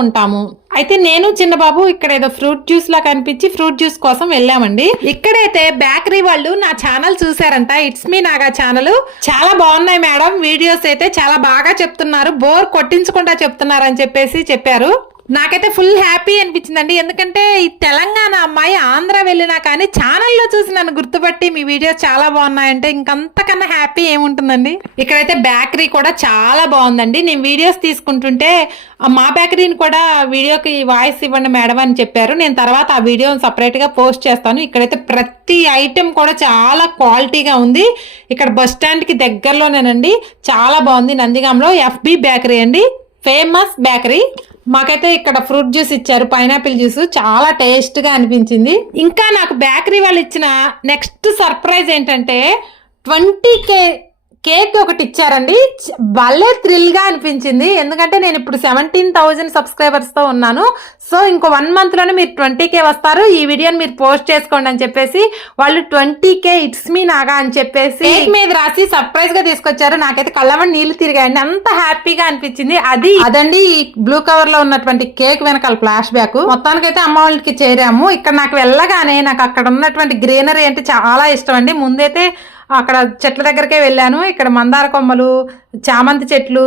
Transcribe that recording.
ఉంటాము. అయితే నేను చిన్న బాబు ఇక్కడ ఏదో ఫ్రూట్ జ్యూస్ లా కనిపించి ఫ్రూట్ జ్యూస్ కోసం వెళ్ళామండి. ఇక్కడైతే బేకరీ వాళ్ళు నా ఛానల్ చూసారంట, ఇట్స్ మీ నాగా ఛానల్. చాలా బాగున్నాయి మేడం, వీడియోస్ అయితే చాలా బాగా చెప్తున్నారు, బోర్ కొట్టించకుండా చెప్తున్నారు అని చెప్పారు. నాకైతే ఫుల్ హ్యాపీ అనిపించిందండి. ఎందుకంటే ఈ తెలంగాణ అమ్మాయి ఆంధ్ర వెళ్ళినా కానీ ఛానల్లో చూసి నన్ను గుర్తుపట్టి మీ వీడియోస్ చాలా బాగున్నాయంటే ఇంకంతకన్నా హ్యాపీ ఏముంటుందండి. ఇక్కడైతే బేకరీ కూడా చాలా బాగుందండి. నేను వీడియోస్ తీసుకుంటుంటే మా బేకరీని కూడా వీడియోకి వాయిస్ ఇవ్వండి మేడం అని చెప్పారు. నేను తర్వాత ఆ వీడియోని సపరేట్ గా పోస్ట్ చేస్తాను. ఇక్కడైతే ప్రతి ఐటెం కూడా చాలా క్వాలిటీగా ఉంది. ఇక్కడ బస్ స్టాండ్ కి దగ్గరలోనేనండి, చాలా బాగుంది. నందిగాంలో FB బేకరీ అండి, ఫేమస్ బేకరీ. మాకైతే ఇక్కడ ఫ్రూట్ జ్యూస్ ఇచ్చారు, పైనాపిల్ జ్యూస్, చాలా టేస్ట్ గా అనిపించింది. ఇంకా నాకు బేకరీ వాళ్ళు ఇచ్చిన నెక్స్ట్ సర్ప్రైజ్ ఏంటంటే 20K కేక్ ఒకటి ఇచ్చారండి. భలే థ్రిల్ గా అనిపించింది. ఎందుకంటే నేను ఇప్పుడు 17,000 సబ్స్క్రైబర్స్ తో ఉన్నాను. సో ఇంకో 1 month లోనే మీరు 20K వస్తారు, ఈ వీడియోని మీరు పోస్ట్ చేసుకోండి అని చెప్పేసి వాళ్ళు 20K ఇట్స్ మీ నాగా అని చెప్పేసి కేక్ మీద రాసి సర్ప్రైజ్ గా తీసుకొచ్చారు. నాకైతే కళ్ళమని నీళ్లు తిరిగాయండి, అంత హ్యాపీగా అనిపించింది. అదండి ఈ బ్లూ కవర్ లో ఉన్నటువంటి కేక్ వెనకాల ఫ్లాష్ బ్యాక్. మొత్తానికైతే అమ్మ వాళ్ళకి చేరాము. ఇక్కడ నాకు వెళ్ళగానే నాకు అక్కడ ఉన్నటువంటి గ్రీనరీ అంటే చాలా ఇష్టం అండి. ముందైతే అక్కడ చెట్ల దగ్గరకే వెళ్ళాను. ఇక్కడ మందార కొమ్మలు, చామంతి చెట్లు,